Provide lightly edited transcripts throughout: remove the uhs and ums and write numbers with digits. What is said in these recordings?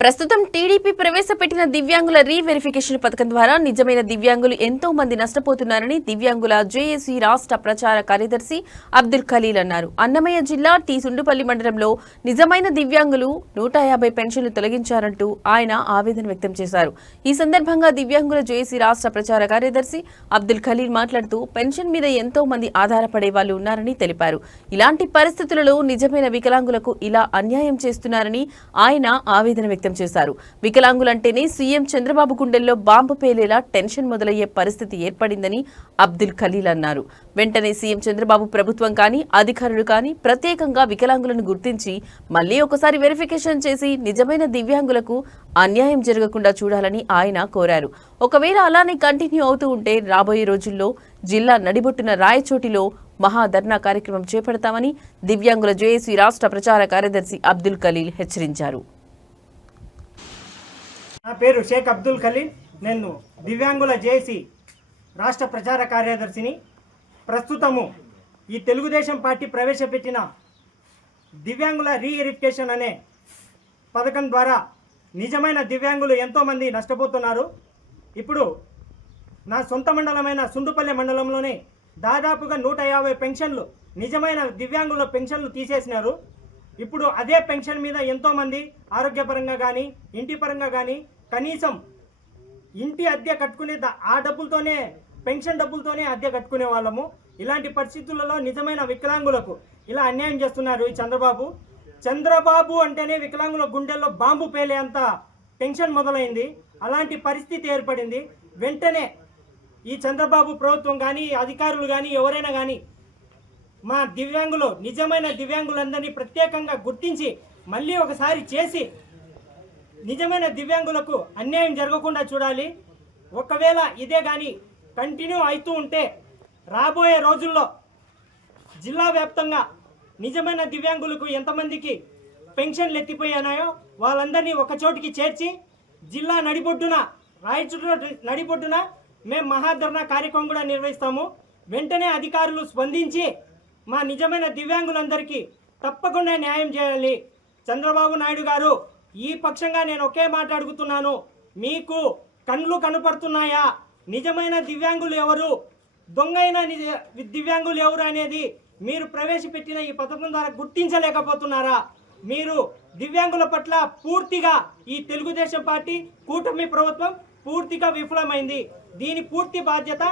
ప్రస్తుతం టీడీపీ ప్రవేశపెట్టిన దివ్యాంగుల రీవెరిఫికేషన్ పథకం ద్వారా నిజమైన దివ్యాంగులు ఎంతో మంది నష్టపోతున్నారని దివ్యాంగుల జేఏసీ రాష్ట్ర ప్రచార కార్యదర్శి అబ్దుల్ ఖలీల్ అన్నారు. అన్నమయ్య జిల్లా టీ సుండుపల్లి మండలంలో నిజమైన దివ్యాంగులు 150 పెన్షన్లు తొలగించారంటూ ఆయన ఆవేదన వ్యక్తం చేశారు. ఈ సందర్భంగా దివ్యాంగుల జేఏసీ రాష్ట్ర ప్రచార కార్యదర్శి అబ్దుల్ ఖలీల్ మాట్లాడుతూ పెన్షన్ మీద ఎంతో మంది ఆధారపడే వాళ్ళు ఉన్నారని తెలిపారు. ఇలాంటి పరిస్థితులలో నిజమైన వికలాంగులకు ఇలా అన్యాయం చేస్తున్నారని ఆయన ఆవేదన వ్యక్తం చేశారు. వికలాంగులంటేనే సీఎం చంద్రబాబు గుండెల్లో బాంబు పేలేలా టెన్షన్ మొదలయ్యే పరిస్థితి ఏర్పడిందని అబ్దుల్ ఖలీల్ అన్నారు. వెంటనే సీఎం చంద్రబాబు ప్రభుత్వం కానీ అధికారులు కానీ ప్రత్యేకంగా వికలాంగులను గుర్తించి మళ్లీ ఒకసారి వెరిఫికేషన్ చేసి నిజమైన దివ్యాంగులకు అన్యాయం జరగకుండా చూడాలని ఆయన కోరారు. ఒకవేళ అలానే కంటిన్యూ అవుతూ ఉంటే రాబోయే రోజుల్లో జిల్లా నడిబొట్టున రాయచోటిలో మహాధర్నా కార్యక్రమం చేపడతామని దివ్యాంగుల జేఏసీ రాష్ట్ర ప్రచార కార్యదర్శి అబ్దుల్ ఖలీల్ హెచ్చరించారు. నా పేరు షేక్ అబ్దుల్ ఖలీల్. నేను దివ్యాంగుల జేఏసీ రాష్ట్ర ప్రచార కార్యదర్శిని. ప్రస్తుతము ఈ తెలుగుదేశం పార్టీ ప్రవేశపెట్టిన దివ్యాంగుల రీవెరిఫికేషన్ అనే పథకం ద్వారా నిజమైన దివ్యాంగులు ఎంతోమంది నష్టపోతున్నారు. ఇప్పుడు నా సొంత మండలమైన సుండుపల్లి మండలంలోనే దాదాపుగా 150 పెన్షన్లు నిజమైన దివ్యాంగుల పెన్షన్లు తీసేసినారు. ఇప్పుడు అదే పెన్షన్ మీద ఎంతోమంది ఆరోగ్యపరంగా కానీ ఇంటి పరంగా కానీ కనీసం ఇంటి అద్దె కట్టుకునే ఆ డబ్బులతోనే పెన్షన్ డబ్బులతోనే అద్దె కట్టుకునే వాళ్ళము. ఇలాంటి పరిస్థితులలో నిజమైన వికలాంగులకు ఇలా అన్యాయం చేస్తున్నారు ఈ చంద్రబాబు అంటేనే వికలాంగుల గుండెల్లో బాంబు పేలేంత టెన్షన్ మొదలైంది. అలాంటి పరిస్థితి ఏర్పడింది. వెంటనే ఈ చంద్రబాబు ప్రభుత్వం కానీ అధికారులు కానీ ఎవరైనా కానీ మా దివ్యాంగులు నిజమైన దివ్యాంగులందరినీ ప్రత్యేకంగా గుర్తించి మళ్ళీ ఒకసారి చేసి నిజమైన దివ్యాంగులకు అన్యాయం జరగకుండా చూడాలి. ఒకవేళ ఇదే కానీ కంటిన్యూ అవుతూ ఉంటే రాబోయే రోజుల్లో జిల్లా వ్యాప్తంగా నిజమైన దివ్యాంగులకు ఎంతమందికి పెన్షన్లు ఎత్తిపోయానాయో వాళ్ళందరినీ ఒకచోటికి చేర్చి జిల్లా నడిబొడ్డున రాయచూరు నడిబొడ్డున మేము మహాధర్నా కార్యక్రమం కూడా నిర్వహిస్తాము. వెంటనే అధికారులు స్పందించి మా నిజమైన దివ్యాంగులందరికీ తప్పకుండా న్యాయం చేయాలి. చంద్రబాబు నాయుడు గారు, ఈ పక్షంగా నేను ఒకే మాట అడుగుతున్నాను. మీకు కళ్ళు కనపడుతున్నాయా? నిజమైన దివ్యాంగులు ఎవరు, దొంగైన దివ్యాంగులు ఎవరు అనేది మీరు ప్రవేశపెట్టిన ఈ పథకం ద్వారా గుర్తించలేకపోతున్నారా? మీరు దివ్యాంగుల పట్ల పూర్తిగా ఈ తెలుగుదేశం పార్టీ కూటమి ప్రభుత్వం పూర్తిగా విఫలమైంది. దీని పూర్తి బాధ్యత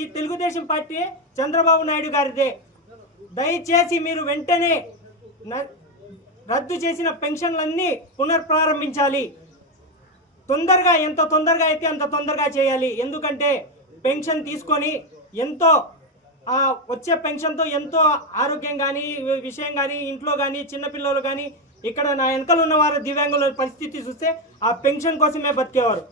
ఈ తెలుగుదేశం పార్టీ చంద్రబాబు నాయుడు గారిదే. దయచేసి మీరు వెంటనే రద్దు చేసిన పెన్షన్లన్నీ పునఃప్రారంభించాలి. తొందరగా, ఎంత తొందరగా అయితే అంత తొందరగా చేయాలి. ఎందుకంటే పెన్షన్ తీసుకొని ఎంతో వచ్చే పెన్షన్తో ఎంతో ఆరోగ్యం కానీ విషయం కానీ ఇంట్లో కానీ చిన్నపిల్లలు కానీ ఇక్కడ నా వెనకలు ఉన్న వారు దివ్యాంగుల పరిస్థితి చూస్తే ఆ పెన్షన్ కోసమే బతికేవారు.